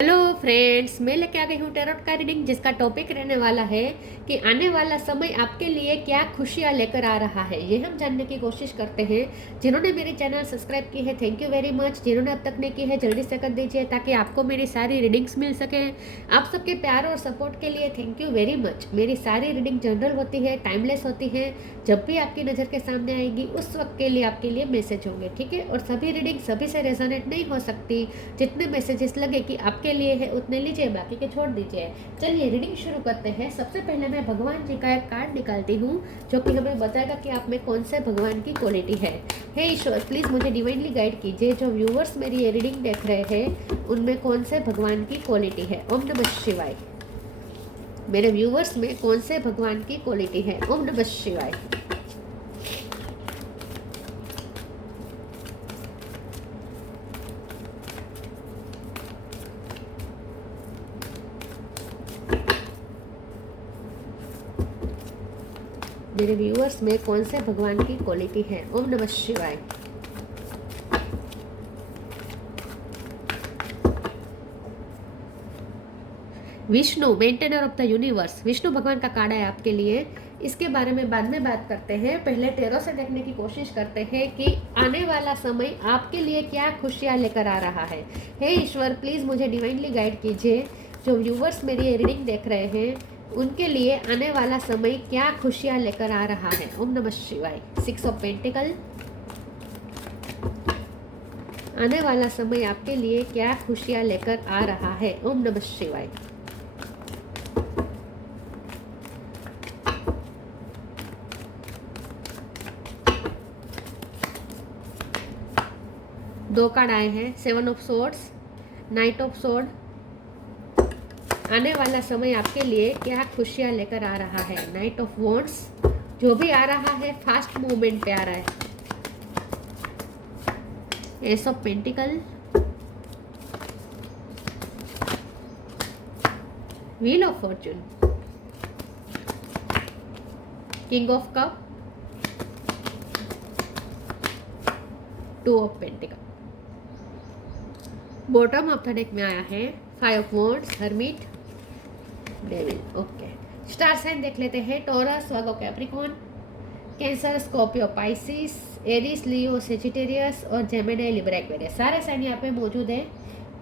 Hello friends, मैं लेके आ गई हूँ टैरोट का रीडिंग, जिसका टॉपिक रहने वाला है कि आने वाला समय आपके लिए क्या खुशियाँ लेकर आ रहा है। ये हम जानने की कोशिश करते हैं। जिन्होंने मेरी चैनल सब्सक्राइब की है, थैंक यू वेरी मच। जिन्होंने अब तक नहीं की है, जल्दी से कर दीजिए ताकि आपको मेरी सारी रीडिंग्स मिल सके। आप सबके प्यार और सपोर्ट के लिए थैंक यू वेरी मच। मेरी सारी रीडिंग जनरल होती है, टाइमलेस होती है। जब भी आपकी नज़र के सामने आएगी उस वक्त के लिए आपके लिए मैसेज होंगे, ठीक है। और सभी रीडिंग सभी से रेजोनेट नहीं हो सकती। जितने मैसेजेस लगे कि आपके लिए है उतने लीजिए, बाकी के छोड़ दीजिए। चलिए रीडिंग शुरू करते हैं। सबसे पहले मैं भगवान जी का एक कार्ड निकालती हूँ जो कि हमें बताएगा कि आप में कौन से भगवान की क्वालिटी है। हे ईश्वर, प्लीज़ मुझे डिवाइनली गाइड कीजिए। जो व्यूवर्स मेरी ये रीडिंग देख रहे हैं उनमें कौन से भगवान की क्वालिटी है। ओम नमः शिवाय। मेरे व्यूवर्स में कौन से भगवान की क्वालिटी है। ओम नमः शिवाय। मेरे व्यूअर्स में कौन से भगवान की क्वालिटी है। ओम नमः शिवाय। Vishnu, maintainer of the universe. Vishnu भगवान का कार्ड है आपके लिए। इसके बारे में बाद में बात करते हैं। पहले टैरो से देखने की कोशिश करते हैं कि आने वाला समय आपके लिए क्या खुशियाँ लेकर आ रहा है। हे ईश्वर, प्लीज़ मुझे डिवाइनली गाइड कीजिए। जो व्यूवर्स मेरी ये रीडिंग देख रहे हैं उनके लिए आने वाला समय क्या खुशियाँ लेकर आ रहा है। ओम नमः शिवाय। 6 ऑफ पेंटिकल। आने वाला समय आपके लिए क्या खुशियाँ लेकर आ रहा है। ओम नमः शिवाय। दो कार्ड आए हैं, 7 of swords, night of sword. आने वाला समय आपके लिए क्या खुशियाँ लेकर आ रहा है। Night of wands. जो भी आ रहा है फास्ट मूवमेंट पे आ रहा है। Ace of pentacle. Wheel of fortune. King of cup. 2 of pentacle. Bottom of the deck में आया है 5 of wands, hermit, devil. Okay, star sign देख लेते हैं। Taurus, Virgo, Capricorn, Cancer, Scorpio, Pisces, Aries, Leo, Sagittarius और Gemini, Libra, Aquarius. सारे sign यहाँ पे मौजूद है,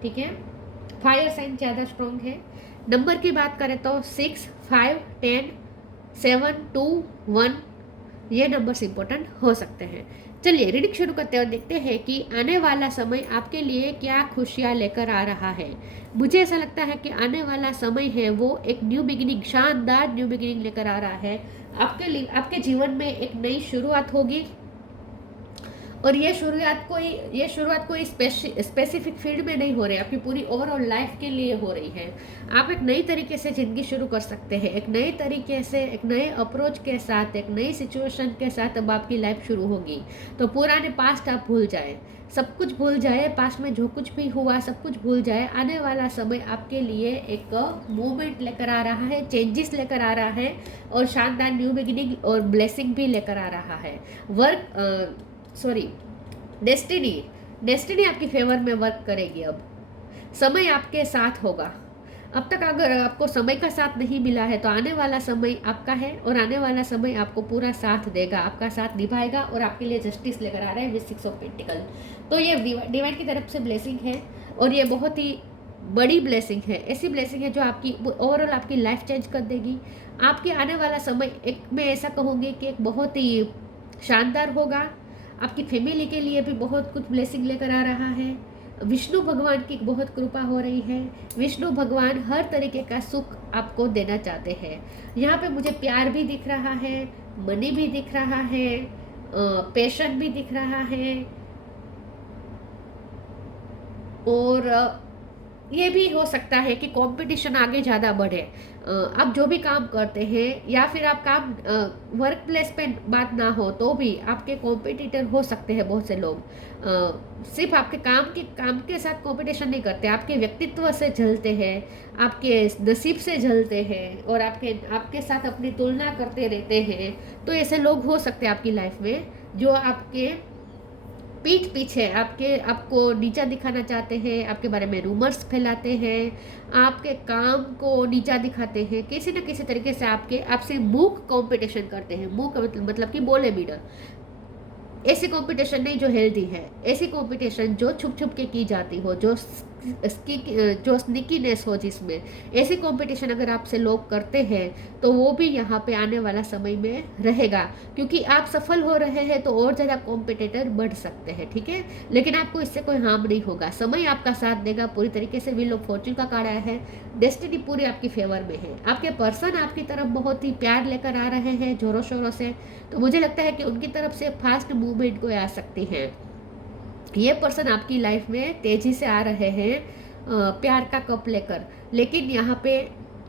ठीक है। फायर साइन ज़्यादा स्ट्रॉन्ग है। नंबर की बात करें तो 6, 5, 10, 7, 2, 1 ये नंबर्स इंपॉर्टेंट हो सकते हैं। चलिए रीडिंग शुरू करते हैं और देखते हैं कि आने वाला समय आपके लिए क्या खुशियाँ लेकर आ रहा है। मुझे ऐसा लगता है कि आने वाला समय है वो एक न्यू बिगिनिंग, शानदार न्यू बिगिनिंग लेकर आ रहा है आपके लिए। आपके जीवन में एक नई शुरुआत होगी और ये शुरुआत कोई स्पेसिफिक फील्ड में नहीं हो रही, आपकी पूरी ओवरऑल लाइफ के लिए हो रही है। आप एक नई तरीके से ज़िंदगी शुरू कर सकते हैं। एक नए तरीके से, एक नए अप्रोच के साथ, एक नई सिचुएशन के साथ अब आपकी लाइफ शुरू होगी। तो पुराने पास्ट आप भूल जाए, सब कुछ भूल जाए, पास्ट में जो कुछ भी हुआ सब कुछ भूल जाए। आने वाला समय आपके लिए एक मूवमेंट लेकर आ रहा है, चेंजेस लेकर आ रहा है और शानदार न्यू बिगिनिंग और ब्लेसिंग भी लेकर आ रहा है। डेस्टिनी आपकी फेवर में वर्क करेगी। अब समय आपके साथ होगा। अब तक अगर आपको समय का साथ नहीं मिला है तो आने वाला समय आपका है और आने वाला समय आपको पूरा साथ देगा, आपका साथ निभाएगा और आपके लिए जस्टिस लेकर आ रहा है विद 6 ऑफ पेंटिकल। तो ये डिवाइन की तरफ से ब्लेसिंग है और ये बहुत ही बड़ी ब्लेसिंग है। ऐसी ब्लेसिंग है जो आपकी ओवरऑल आपकी लाइफ चेंज कर देगी। आपके आने वाला समय एक मैं ऐसा कहूँगी कि एक बहुत ही शानदार होगा। आपकी फैमिली के लिए भी बहुत कुछ ब्लेसिंग लेकर आ रहा है। विष्णु भगवान की बहुत कृपा हो रही है। विष्णु भगवान हर तरीके का सुख आपको देना चाहते हैं। यहाँ पे मुझे प्यार भी दिख रहा है, मनी भी दिख रहा है, पैशन भी दिख रहा है और ये भी हो सकता है कि कंपटीशन आगे ज़्यादा बढ़े। आप जो भी काम करते हैं या फिर आप काम वर्क प्लेस पे बात ना हो तो भी आपके कॉम्पिटिटर हो सकते हैं बहुत से लोग। सिर्फ आपके काम के साथ कंपटीशन नहीं करते, आपके व्यक्तित्व से जलते हैं, आपके नसीब से जलते हैं और आपके साथ अपनी तुलना करते रहते हैं। तो ऐसे लोग हो सकते हैं आपकी लाइफ में जो आपके पीठ पीछे आपको नीचा दिखाना चाहते हैं, आपके बारे में रूमर्स फैलाते हैं, आपके काम को नीचा दिखाते हैं, किसी न किसी तरीके से आपसे मूक कंपटीशन करते हैं। मूक मतलब कि बोले बिना। ऐसी कंपटीशन नहीं जो हेल्दी है, ऐसी कंपटीशन जो छुप छुप के की जाती हो, जो स्निकीनेस हो जिसमें, ऐसी कंपटीशन अगर आपसे लोग करते हैं तो वो भी यहाँ पे आने वाला समय में रहेगा, क्योंकि आप सफल हो रहे हैं तो और ज़्यादा कॉम्पिटिटर बढ़ सकते हैं, ठीक है। लेकिन आपको इससे कोई हार्म नहीं होगा, समय आपका साथ देगा पूरी तरीके से। व्हील ऑफ फॉर्च्यून का कार्ड आया है, डेस्टिनी पूरी आपकी फेवर में है। आपके पर्सन आपकी तरफ बहुत ही प्यार लेकर आ रहे हैं जोरों शोरों से, तो मुझे लगता है कि उनकी तरफ से फास्ट मूवमेंट कोई आ सकती है। ये पर्सन आपकी लाइफ में तेजी से आ रहे हैं प्यार का कप लेकर, लेकिन यहाँ पे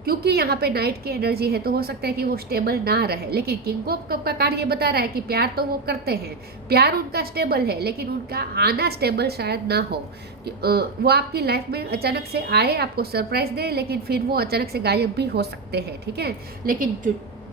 क्योंकि यहाँ पे नाइट की एनर्जी है तो हो सकता है कि वो स्टेबल ना रहे। लेकिन किंग ऑफ कप का कार्ड ये बता रहा है कि प्यार तो वो करते हैं, प्यार उनका स्टेबल है, लेकिन उनका आना स्टेबल शायद ना हो। वो आपकी लाइफ में अचानक से आए, आपको सरप्राइज दे, लेकिन फिर वो अचानक से गायब भी हो सकते हैं, ठीक है। लेकिन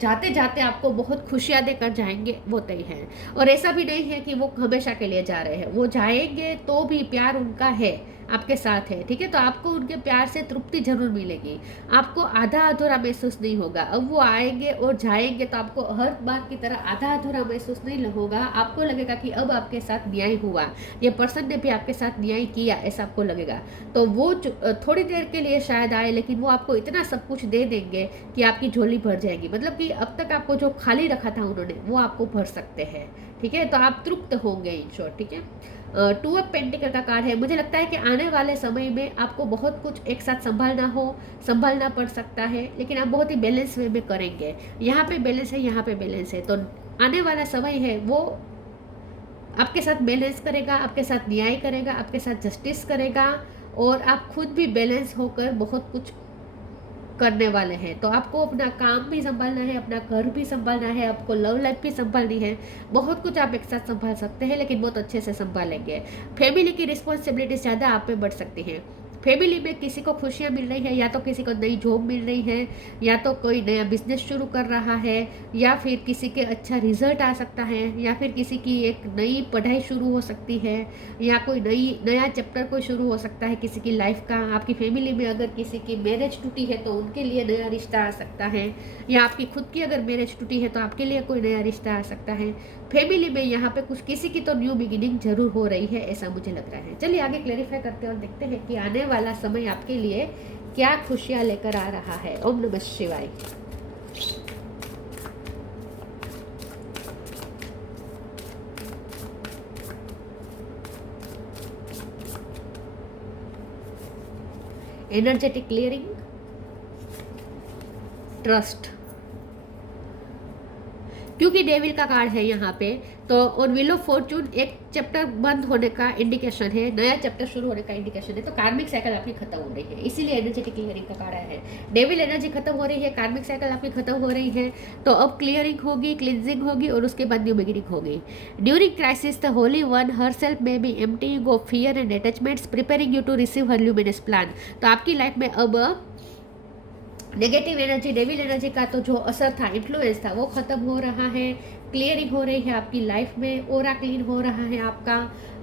जाते जाते आपको बहुत खुशियाँ देकर जाएंगे, वो तय है। और ऐसा भी नहीं है कि वो हमेशा के लिए जा रहे हैं, वो जाएंगे तो भी प्यार उनका है, आपके साथ है, ठीक है। तो आपको उनके प्यार से तृप्ति जरूर मिलेगी, आपको आधा अधूरा महसूस नहीं होगा। अब वो आएंगे और जाएंगे तो आपको हर बार की तरह आधा अधूरा महसूस नहीं होगा, आपको लगेगा कि अब आपके साथ न्याय हुआ, ये पर्सन ने भी आपके साथ न्याय किया, ऐसा आपको लगेगा। तो वो थोड़ी देर के लिए शायद आए, लेकिन वो आपको इतना सब कुछ दे देंगे कि आपकी झोली भर जाएगी। मतलब कि अब तक आपको जो खाली रखा था उन्होंने, वो आपको भर सकते हैं, ठीक है। तो आप तृप्त होंगे इन शॉर्ट, ठीक है। टू ऑफ पेंटिकल का कार्ड है। मुझे लगता है कि आने वाले समय में आपको बहुत कुछ एक साथ संभालना पड़ सकता है, लेकिन आप बहुत ही बैलेंस वे में करेंगे। यहाँ पे बैलेंस है, यहाँ पे बैलेंस है, तो आने वाला समय है वो आपके साथ बैलेंस करेगा, आपके साथ न्याय करेगा, आपके साथ जस्टिस करेगा, और आप खुद भी बैलेंस होकर बहुत कुछ करने वाले हैं। तो आपको अपना काम भी संभालना है, अपना घर भी संभालना है, आपको लव लाइफ भी संभालनी है, बहुत कुछ आप एक साथ संभाल सकते हैं, लेकिन बहुत अच्छे से संभालेंगे। फैमिली की रिस्पॉन्सिबिलिटी ज़्यादा आप पे बढ़ सकती है। फैमिली में किसी को खुशियाँ मिल रही है, या तो किसी को नई जॉब मिल रही है, या तो कोई नया बिजनेस शुरू कर रहा है, या फिर किसी के अच्छा रिजल्ट आ सकता है, या फिर किसी की एक नई पढ़ाई शुरू हो सकती है, या कोई नया चैप्टर कोई शुरू हो सकता है किसी की लाइफ का। आपकी फैमिली में अगर किसी की मैरिज टूटी है तो उनके लिए नया रिश्ता आ सकता है, या आपकी खुद की अगर मैरिज टूटी है तो आपके लिए कोई नया रिश्ता आ सकता है। फैमिली में यहाँ पे कुछ किसी की तो न्यू बिगिनिंग जरूर हो रही है, ऐसा मुझे लग रहा है। चलिए आगे क्लेरिफाई करते हैं और देखते हैं कि आने वाला समय आपके लिए क्या खुशियाँ लेकर आ रहा है। ओम नमः शिवाय। एनर्जेटिक क्लियरिंग, ट्रस्ट, क्योंकि डेविल का कार्ड है यहाँ पे, तो और व्हील ऑफ फॉर्च्यून एक चैप्टर बंद होने का इंडिकेशन है, नया चैप्टर शुरू होने का इंडिकेशन है। तो कार्मिक साइकिल आपकी खत्म हो रही है, इसीलिए एनर्जेटिक क्लियरिंग का कार्ड आया है। डेविल एनर्जी खत्म हो रही है, कार्मिक साइकिल आपकी खत्म हो रही है, तो अब क्लियरिंग होगी, क्लिनजिंग होगी, और उसके बाद न्यू बिगिनिंग होगी। During crisis the holy one herself may be emptying of fear and attachments, preparing you to receive her luminous plan. तो आपकी लाइफ में अब नेगेटिव एनर्जी, डेविल एनर्जी का तो जो असर था, इन्फ्लुएंस था, वो खत्म हो रहा है, क्लियरिंग हो रही है आपकी लाइफ में, ओरा क्लीन हो रहा है आपका,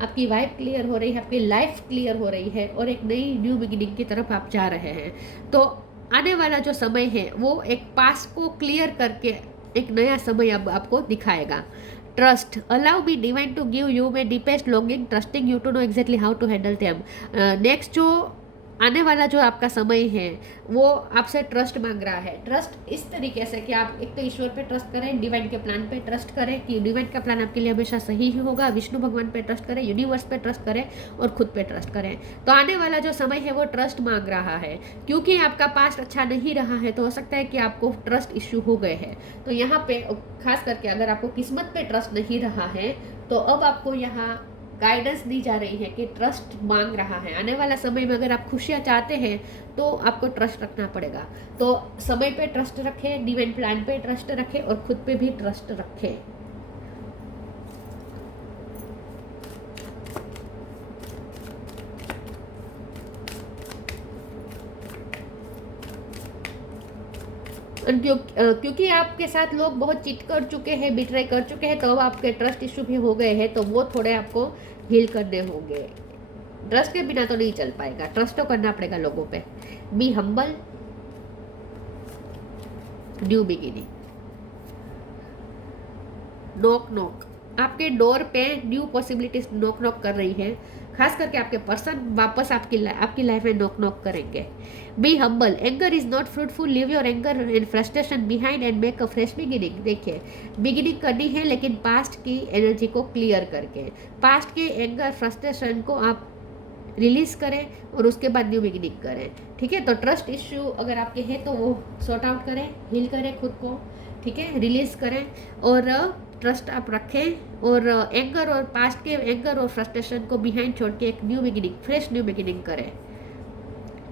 आपकी वाइब क्लियर हो रही है, आपकी लाइफ क्लियर हो रही है, और एक नई न्यू बिगिनिंग की तरफ आप जा रहे हैं। तो आने वाला जो समय है वो एक पास्ट को क्लियर करके एक नया समय अब आपको दिखाएगा। Trust, allow me divine to give you my deepest longing, trusting you to know exactly how to handle them. Next जो आने वाला जो आपका समय है वो आपसे ट्रस्ट मांग रहा है। ट्रस्ट इस तरीके से कि आप एक तो ईश्वर पे ट्रस्ट करें, डिवाइन के प्लान पे ट्रस्ट करें कि डिवाइन का प्लान आपके लिए हमेशा सही ही होगा, विष्णु भगवान पे ट्रस्ट करें, यूनिवर्स पे ट्रस्ट करें, और खुद पे ट्रस्ट करें। तो आने वाला जो समय है वो ट्रस्ट मांग रहा है, क्योंकि आपका पास्ट अच्छा नहीं रहा है तो हो सकता है कि आपको ट्रस्ट इश्यू हो गए हैं। तो यहाँ पे खास करके अगर आपको किस्मत पे ट्रस्ट नहीं रहा है तो अब आपको यहाँ गाइडेंस दी जा रही है कि ट्रस्ट मांग रहा है। आने वाला समय में अगर आप खुशियाँ चाहते हैं तो आपको ट्रस्ट रखना पड़ेगा। तो समय पे ट्रस्ट रखें, डिवाइन प्लान पे ट्रस्ट रखें, और खुद पे भी ट्रस्ट रखें। क्योंकि आपके साथ लोग बहुत चीट कर चुके हैं, बिट्रे कर चुके हैं, तो अब आपके ट्रस्ट इशू भी हो गए हैं, तो वो थोड़े आपको हील करने होंगे। ट्रस्ट के बिना तो नहीं चल पाएगा, ट्रस्ट तो करना पड़ेगा लोगों पे। Be humble, new beginning, knock knock, आपके डोर पे न्यू पॉसिबिलिटीज नॉक नॉक कर रही है। खास करके आपके पर्सन वापस आपकी लाइफ में नॉक नॉक करेंगे। Be humble, anger is not fruitful, leave your anger and frustration behind and make a fresh beginning. देखिए, बिगिनिंग करनी है लेकिन पास्ट की एनर्जी को क्लियर करके, पास्ट के एंगर फ्रस्ट्रेशन को आप रिलीज करें और उसके बाद न्यू बिगिनिंग करें। ठीक है, तो ट्रस्ट इश्यू अगर आपके हैं तो वो सॉर्ट आउट करें, हील करें खुद को। ठीक है, रिलीज करें और ट्रस्ट आप रखें और एंगर और पास्ट के एंगर और फ्रस्ट्रेशन को बिहाइंड छोड़ के एक new beginning, fresh new beginning करें।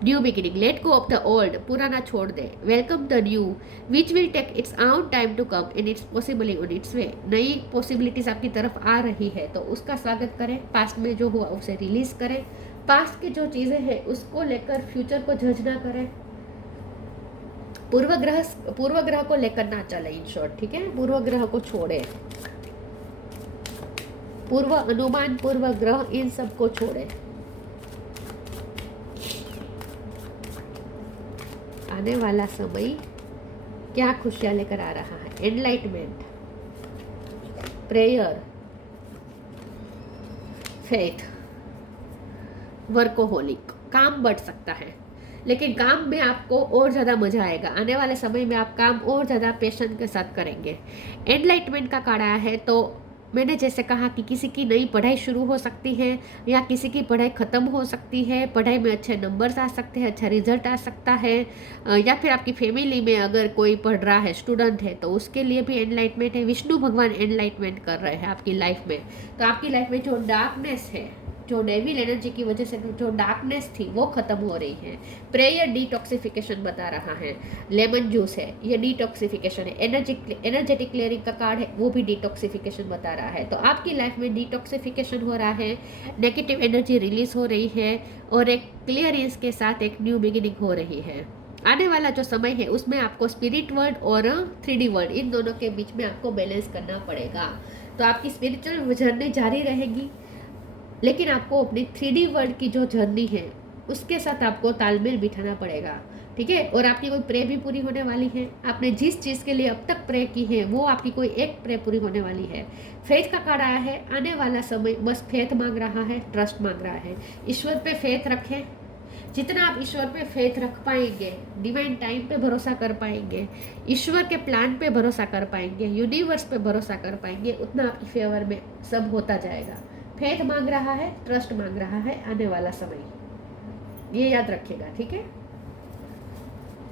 New beginning, let go of the old, पुराना छोड़ दे। Welcome the new which will take its own time to come and it's possibly on its way. नई possibilities आपकी तरफ आ रही है तो उसका स्वागत करें। पास्ट में जो हुआ उसे रिलीज करें, पास्ट की जो चीजें हैं उसको लेकर फ्यूचर को जज ना करें, पूर्वग्रह को लेकर ना चले, इन शॉर्ट। ठीक है, पूर्वग्रह को छोड़े, पूर्व अनुमान, पूर्वग्रह, इन सब को छोड़े। आने वाला समय क्या खुशियां लेकर आ रहा है? Enlightenment, prayer, faith, workaholic. काम बढ़ सकता है लेकिन काम में आपको और ज़्यादा मजा आएगा। आने वाले समय में आप काम और ज़्यादा पैशन के साथ करेंगे। एनलाइटमेंट का कार्ड आया है तो मैंने जैसे कहा कि किसी की नई पढ़ाई शुरू हो सकती है या किसी की पढ़ाई ख़त्म हो सकती है, पढ़ाई में अच्छे नंबर्स आ सकते हैं, अच्छा रिजल्ट आ सकता है, या फिर आपकी फैमिली में अगर कोई पढ़ रहा है, स्टूडेंट है, तो उसके लिए भी एनलाइटमेंट है। विष्णु भगवान एनलाइटमेंट कर रहे हैं आपकी लाइफ में। तो आपकी लाइफ में जो डार्कनेस है, जो डेविल एनर्जी की वजह से जो डार्कनेस थी वो खत्म हो रही है। प्रेयर डिटॉक्सिफिकेशन बता रहा है। लेमन जूस है, ये डिटॉक्सिफिकेशन है। एनर्जेटिक क्लियरिंग का कार्ड है, वो भी डिटॉक्सिफिकेशन बता रहा है। तो आपकी लाइफ में डिटॉक्सिफिकेशन हो रहा है, नेगेटिव एनर्जी रिलीज हो रही है और एक क्लियरेंस के साथ एक न्यू बिगिनिंग हो रही है। आने वाला जो समय है उसमें आपको स्पिरिट वर्ल्ड और 3D वर्ल्ड, इन दोनों के बीच में आपको बैलेंस करना पड़ेगा। तो आपकी स्पिरिचुअल जर्नी जारी रहेगी लेकिन आपको अपनी 3D वर्ल्ड की जो जर्नी है उसके साथ आपको तालमेल बिठाना पड़ेगा। ठीक है, और आपकी कोई प्रे भी पूरी होने वाली है। आपने जिस चीज़ के लिए अब तक प्रे की है वो आपकी कोई एक प्रे पूरी होने वाली है। फेथ का कार्ड आया है। आने वाला समय बस फेथ मांग रहा है, ट्रस्ट मांग रहा है। ईश्वर पे फेथ रखें। जितना आप ईश्वर पे फेथ रख पाएंगे, डिवाइन टाइम पे भरोसा कर पाएंगे, ईश्वर के प्लान पे भरोसा कर पाएंगे, यूनिवर्स पे भरोसा कर पाएंगे, उतना आपकी फेवर में सब होता जाएगा। फेथ मांग रहा है, ट्रस्ट मांग रहा है आने वाला समय, ये याद रखिएगा। ठीक है,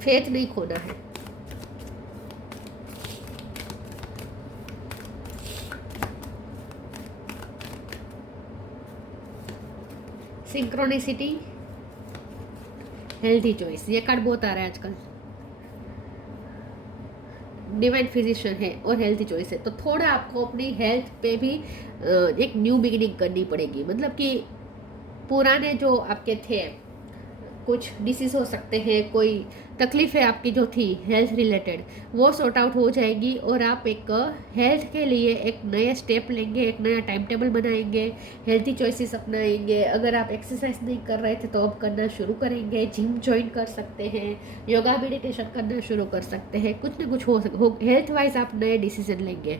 फेथ नहीं खोना है। सिंक्रोनिसिटी, हेल्थी चॉइस, ये कार्ड बहुत आ रहा है आजकल। डिवाइन फिजिशियन है और हेल्थी चॉइस है, तो थोड़ा आपको अपनी हेल्थ पे भी एक न्यू बिगिनिंग करनी पड़ेगी। मतलब कि पुराने जो आपके थे कुछ डिसीज हो सकते हैं, कोई तकलीफ़ें आपकी जो थी हेल्थ रिलेटेड वो सॉर्ट आउट हो जाएगी और आप एक हेल्थ के लिए एक नया स्टेप लेंगे, एक नया टाइम टेबल बनाएंगे, हेल्थी चॉइसेस अपनाएंगे। अगर आप एक्सरसाइज नहीं कर रहे थे तो अब करना शुरू करेंगे, जिम ज्वाइन कर सकते हैं, योगा मेडिटेशन करना शुरू कर सकते हैं, कुछ ना कुछ हो हेल्थ वाइज आप नए डिसीजन लेंगे।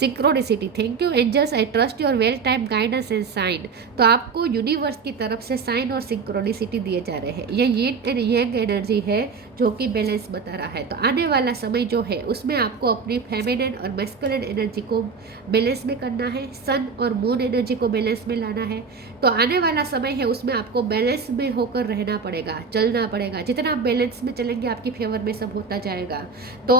Synchronicity, thank you angels, I trust your well time guidance and sign. तो आपको यूनिवर्स की तरफ से साइन और सिंक्रोनिसिटी दिए जा रहे हैं। ये यिन एंड यांग एनर्जी है जो कि बैलेंस बता रहा है। तो आने वाला समय जो है उसमें आपको अपनी फेमिनिन और मैस्कुलिन एनर्जी को बैलेंस में करना है, सन और मून एनर्जी को बैलेंस में लाना है। तो आने वाला समय है उसमें आपको बैलेंस में होकर रहना पड़ेगा, चलना पड़ेगा। जितना आप बैलेंस में चलेंगे आपकी फेवर में सब होता जाएगा। तो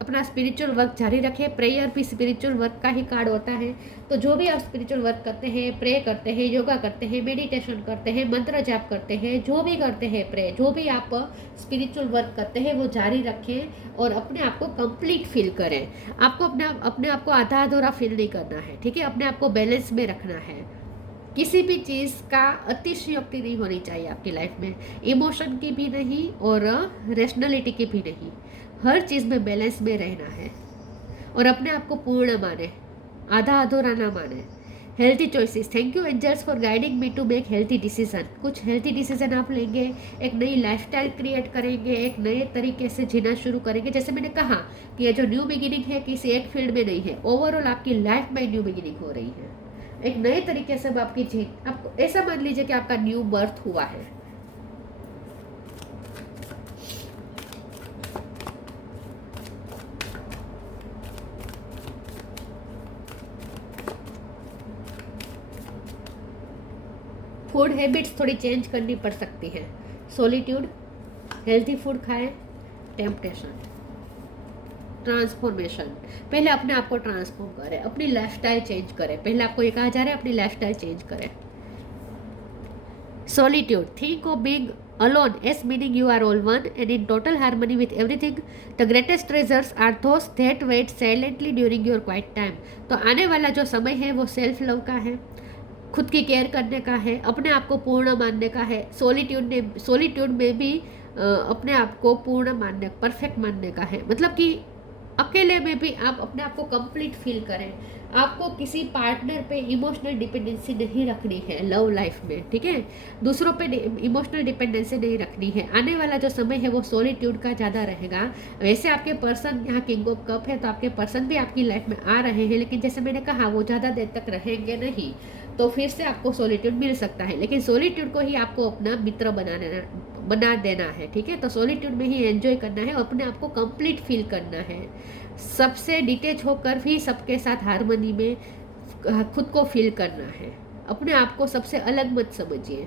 अपना स्पिरिचुअल वर्क जारी रखें। प्रेयर भी स्पिरिचुअल वर्क का ही कार्ड होता है। तो जो भी आप स्पिरिचुअल वर्क करते हैं, प्रे करते हैं, योगा करते हैं, मेडिटेशन करते हैं, मंत्र जाप करते हैं, जो भी करते हैं प्रे, जो भी आप स्पिरिचुअल वर्क करते हैं वो जारी रखें और अपने आप को कंप्लीट फील करें। आपको अपने आप को आधा अधूरा फील नहीं करना है। ठीक है, अपने आप को बैलेंस में रखना है। किसी भी चीज़ का अतिशयोक्ति नहीं होनी चाहिए आपकी लाइफ में, इमोशन की भी नहीं और रैशनलिटी की भी नहीं। हर चीज़ में बैलेंस में रहना है और अपने आप को पूर्ण माने, आधा अधूरा ना माने। Healthy choices, thank you angels for guiding me to make healthy decision. कुछ हेल्थी डिसीजन आप लेंगे, एक नई लाइफस्टाइल क्रिएट करेंगे, एक नए तरीके से जीना शुरू करेंगे। जैसे मैंने कहा कि ये जो न्यू बिगिनिंग है किसी एक फील्ड में नहीं है, ओवरऑल आपकी लाइफ में न्यू बिगिनिंग हो रही है। एक नए तरीके से आपकी जीत, आपको ऐसा मान लीजिए कि आपका न्यू बर्थ हुआ है। फूड हैबिट्स थोड़ी चेंज करनी पड़ सकती है। सॉलिट्यूड, हेल्थी फूड खाएं, टेम्पटेशन, ट्रांसफॉर्मेशन। पहले अपने आप को ट्रांसफॉर्म करें, अपनी लाइफस्टाइल चेंज करें। पहले आपको ये कहा जा रहा है अपनी लाइफस्टाइल चेंज करें। Solitude, think of being alone as meaning you are all one and in total harmony with everything. The greatest treasures are those that wait silently during your quiet time. तो आने वाला जो समय है वो self love का है, खुद की केयर करने का है, अपने आप को पूर्ण मानने का है। सॉलिट्यूड में भी अपने आप को पूर्ण मानने, परफेक्ट मानने का है। मतलब कि अकेले में भी आप अपने आप को कंप्लीट फील करें। आपको किसी पार्टनर पे इमोशनल डिपेंडेंसी नहीं रखनी है लव लाइफ में, ठीक है। दूसरों पे इमोशनल डिपेंडेंसी नहीं रखनी है। आने वाला जो समय है वो सॉलिट्यूड का ज़्यादा रहेगा। वैसे आपके पर्सन, यहाँ किंग ऑफ कप है तो आपके पर्सन भी आपकी लाइफ में आ रहे हैं, लेकिन जैसे मैंने कहा वो ज़्यादा देर तक रहेंगे नहीं, तो फिर से आपको सॉलिट्यूड मिल सकता है। लेकिन सॉलिट्यूड को ही आपको अपना मित्र बना देना है, ठीक है। तो सॉलिट्यूड में ही एंजॉय करना है, अपने आप को कंप्लीट फील करना है, सबसे डिटेच होकर भी सबके साथ हारमोनी में खुद को फील करना है। अपने आप को सबसे अलग मत समझिए।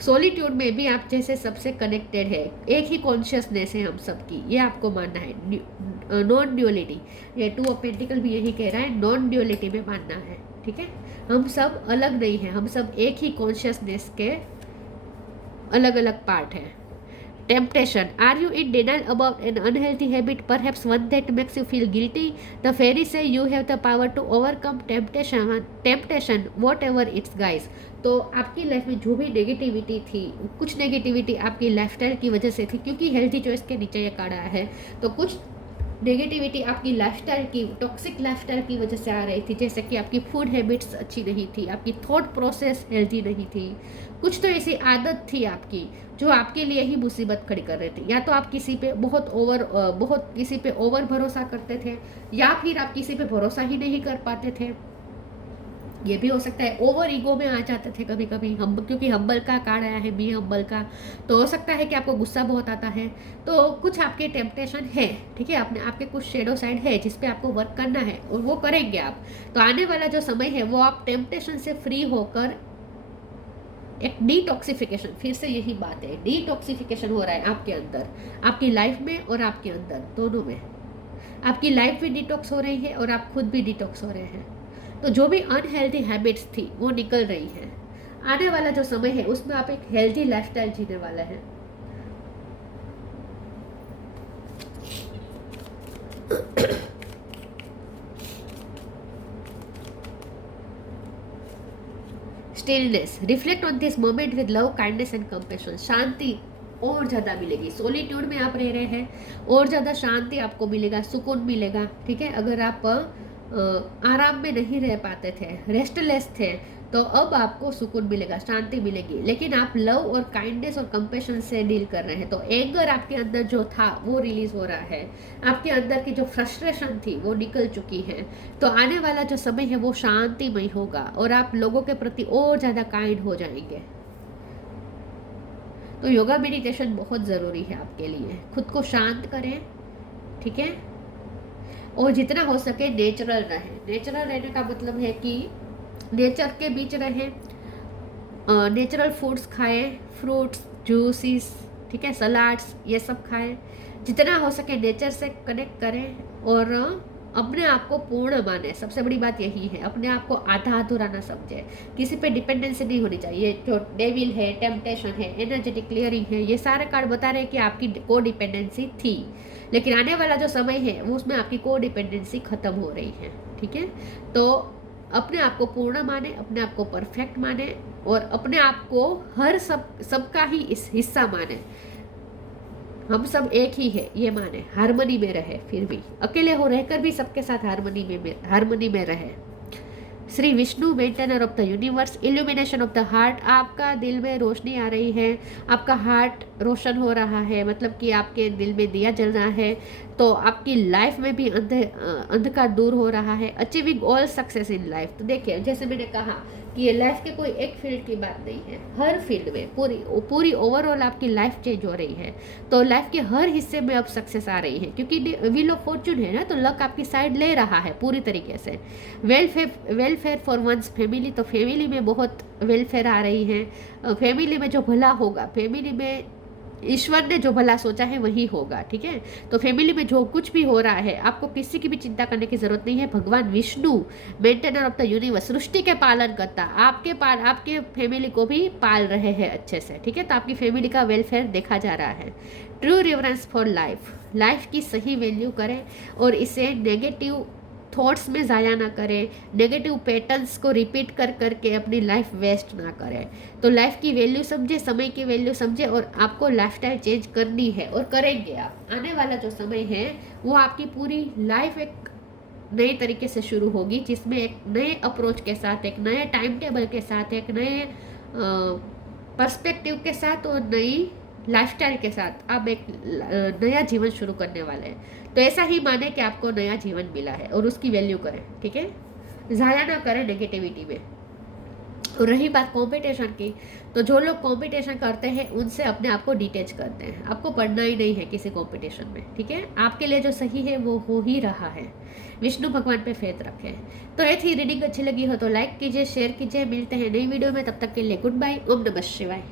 सॉलिट्यूड में भी आप जैसे सबसे कनेक्टेड है, एक ही कॉन्शियसनेस है हम सबकी, ये आपको मानना है। नॉन ड्यूअलिटी, ये 2 ऑफ पेंटिकल भी यही कह रहा है, नॉन ड्यूअलिटी में मानना है, ठीक है। हम सब अलग नहीं हैं, हम सब एक ही कॉन्शियसनेस के अलग अलग पार्ट हैं। Temptation. Are you in denial about an unhealthy habit, perhaps one that makes you feel guilty? The fairies say you have the power to overcome temptation, whatever it's, guys. तो आपकी life में जो भी negativity थी, कुछ negativity आपकी lifestyle की वजह से थी, क्योंकि हेल्थी चॉइस के नीचे ये कार्ड आया है, तो कुछ नेगेटिविटी आपकी लाइफस्टाइल की, टॉक्सिक लाइफस्टाइल की वजह से आ रही थी। जैसे कि आपकी फूड हैबिट्स अच्छी नहीं थी, आपकी थॉट प्रोसेस हेल्थी नहीं थी, कुछ तो ऐसी आदत थी आपकी जो आपके लिए ही मुसीबत खड़ी कर रही थी। या तो आप किसी पे बहुत किसी पे ओवर भरोसा करते थे, या फिर आप किसी पे भरोसा ही नहीं कर पाते थे। ये भी हो सकता है ओवर ईगो में आ जाते थे कभी कभी, हम क्योंकि हम्बल का कार्ड आया है, बी हम्बल का, तो हो सकता है कि आपको गुस्सा बहुत आता है। तो कुछ आपके टेम्पटेशन है, ठीक है, अपने आपके कुछ शेडो साइड है जिस पे आपको वर्क करना है और वो करेंगे आप। तो आने वाला जो समय है वो आप टेम्पटेशन से फ्री होकर एक डिटॉक्सिफिकेशन, फिर से यही बात है, डिटॉक्सिफिकेशन हो रहा है आपके अंदर, आपकी लाइफ में और आपके अंदर दोनों में। आपकी लाइफ भी डिटॉक्स हो रही है और आप खुद भी डिटॉक्स हो रहे हैं। तो जो भी अनहेल्दी हैबिट्स थी वो निकल रही है। आने वाला जो समय है उसमें आप एक हेल्दी लाइफस्टाइल जीने वाले हैं। Stillness, reflect on this moment with love, kindness and compassion. शांति और ज़्यादा मिलेगी। सॉलिट्यूड में आप रह रहे हैं और ज़्यादा शांति आपको मिलेगा, सुकून मिलेगा, ठीक है। अगर आप आराम में नहीं रह पाते थे, रेस्टलेस थे, तो अब आपको सुकून मिलेगा, शांति मिलेगी। लेकिन आप लव और काइंडनेस और कंपैशन से डील कर रहे हैं, तो एंगर आपके अंदर जो था वो रिलीज हो रहा है, आपके अंदर की जो फ्रस्ट्रेशन थी वो निकल चुकी है। तो आने वाला जो समय है वो शांतिमय होगा और आप लोगों के प्रति और ज़्यादा काइंड हो जाएंगे। तो योगा मेडिटेशन बहुत ज़रूरी है आपके लिए। खुद को शांत करें, ठीक है, और जितना हो सके नेचुरल रहें। नेचुरल रहने का मतलब है कि नेचर के बीच रहें, नेचुरल फूड्स खाएं, फ्रूट्स, जूसेस, ठीक है, सलाड्स, ये सब खाएं। जितना हो सके नेचर से कनेक्ट करें और अपने आप को पूर्ण माने। सबसे बड़ी बात यही है, अपने आप को आधा अधूरा ना समझे, किसी पे डिपेंडेंसी नहीं होनी चाहिए। जो डेविल है, टेम्पटेशन है, एनर्जेटिक क्लियरिंग है, ये सारे कार्ड बता रहे हैं कि आपकी को डिपेंडेंसी थी, लेकिन आने वाला जो समय है वो उसमें आपकी को डिपेंडेंसी खत्म हो रही है, ठीक है। तो अपने आप को पूर्ण माने, अपने आप को परफेक्ट माने और अपने आप को हर सबका ही इस हिस्सा माने। हम सब एक ही है ये माने, हारमोनी में रहे, फिर भी अकेले हो रहकर भी सबके साथ हारमोनी में रहे। Shri Vishnu maintainer of the universe, illumination of the heart, आपका दिल में रोशनी आ रही है, आपका हार्ट रोशन हो रहा है, मतलब कि आपके दिल में दिया जल रहा है, तो आपकी लाइफ में भी अंधकार दूर हो रहा है। Achieving all success in life, तो देखिए जैसे मैंने कहा कि ये लाइफ के कोई एक फील्ड की बात नहीं है, हर फील्ड में पूरी ओवरऑल आपकी लाइफ चेंज हो रही है। तो लाइफ के हर हिस्से में अब सक्सेस आ रही है, क्योंकि व्हील ऑफ फॉर्चून है ना, तो लक आपकी साइड ले रहा है पूरी तरीके से। वेलफेयर फॉर वंस फैमिली, तो फैमिली में बहुत वेलफेयर आ रही है, फैमिली में जो भला होगा, फैमिली में ईश्वर ने जो भला सोचा है वही होगा, ठीक है। तो फैमिली में जो कुछ भी हो रहा है आपको किसी की भी चिंता करने की जरूरत नहीं है। भगवान Vishnu maintainer of the universe, सृष्टि के पालन करता, आपके फैमिली को भी पाल रहे हैं अच्छे से, ठीक है। तो आपकी फैमिली का वेलफेयर देखा जा रहा है। ट्रू रिवरेंस फॉर लाइफ की सही वैल्यू करें और इसे नेगेटिव थॉट्स में ज़ाया ना करें, नेगेटिव पैटर्न्स को रिपीट कर करके अपनी लाइफ वेस्ट ना करें। तो लाइफ की वैल्यू समझे, समय की वैल्यू समझे, और आपको लाइफस्टाइल चेंज करनी है और करेंगे आप। आने वाला जो समय है वो आपकी पूरी लाइफ एक नए तरीके से शुरू होगी, जिसमें एक नए अप्रोच के साथ, एक नए टाइम टेबल के साथ, एक नए पर्सपेक्टिव के साथ और नई लाइफस्टाइल के साथ आप एक नया जीवन शुरू करने वाले हैं। तो ऐसा ही माने कि आपको नया जीवन मिला है और उसकी वैल्यू करें, ठीक है। ज़ाया ना करें नेगेटिविटी में। और रही बात कंपटीशन की, तो जो लोग कंपटीशन करते हैं उनसे अपने आप को डिटैच करते हैं। आपको पढ़ना ही नहीं है किसी कंपटीशन में, ठीक है। आपके लिए जो सही है वो हो ही रहा है। विष्णु भगवान पे फेथ रखें। तो ये थी रीडिंग, अच्छी लगी हो तो लाइक कीजिए, शेयर कीजिए। मिलते हैं नई वीडियो में, तब तक के लिए गुड बाय। ओम नमः शिवाय।